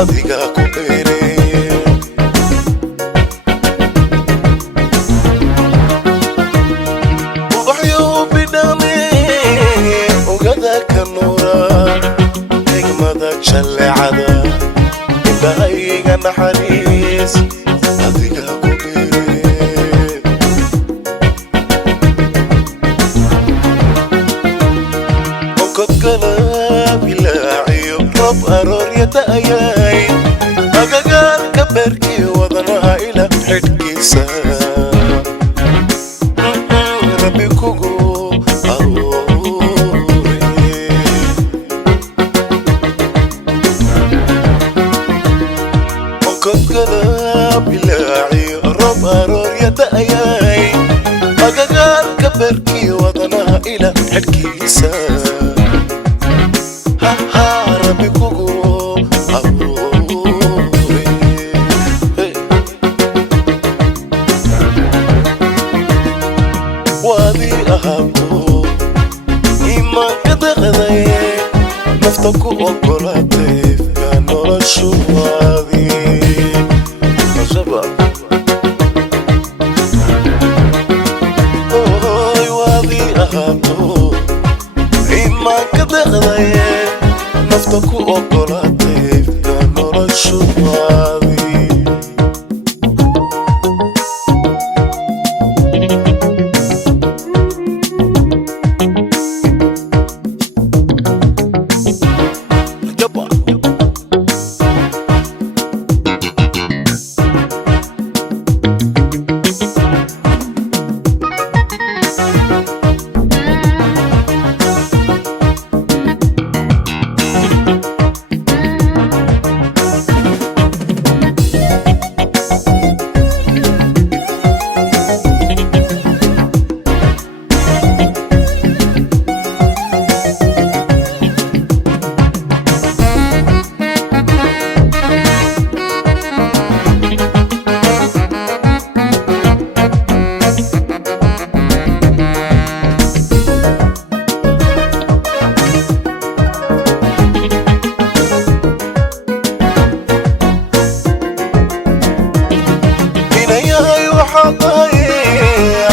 adiga ku beere ubaxyo bidhame ogada ka nuura xigmada jallecada indhahayga naxariis adiga ku beere okodkala bilaaciyo rob aroor yada'ayay agagaarka beerkii wadanaha ila xidhkiisa rabbi kugu aroore okodkala bilaaciyo rob aroor yada'ayay agagaarka beerkii wadanaha ila xidhkiisa rabbi kugu aroore waadi ahaato iimaanka deqday nafta ku ogolaatay ka noloshu waadi waadi ahaato iimaanka deqday nafta ku ogolaatay ka noloshu waadi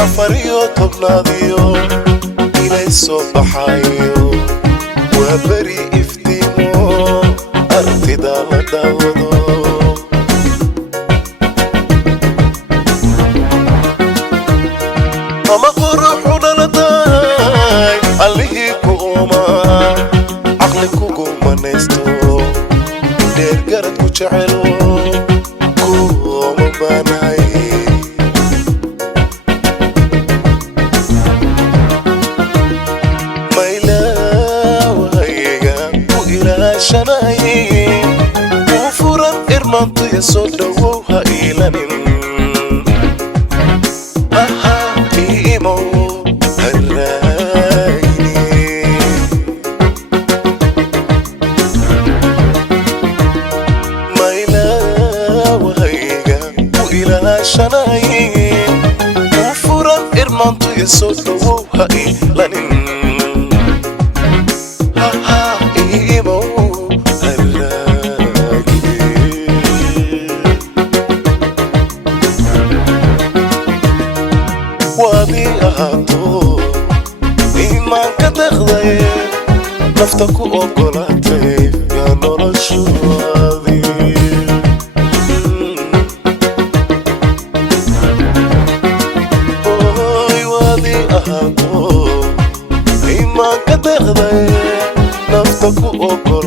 afariyo tobnaadiyo ilay soo baxayo waa beri iftiimo artida la daawado ama quruxu dhalataay allihii ku uuma caqli kugu manaysto dheer garad ku jecelo kuuma baanahay وفرن إرمانتو يسود دووها إيلانين إيمو هرايني مايلا وهيغا وإلى شنايين وفرن إرمانتو يسود دووها إيلانين waadi ahaato iimaanka deqday nafta ku ogolaatay ka noloshu waadi waadi ahaato iimaanka deqday nafta ku ogolaatay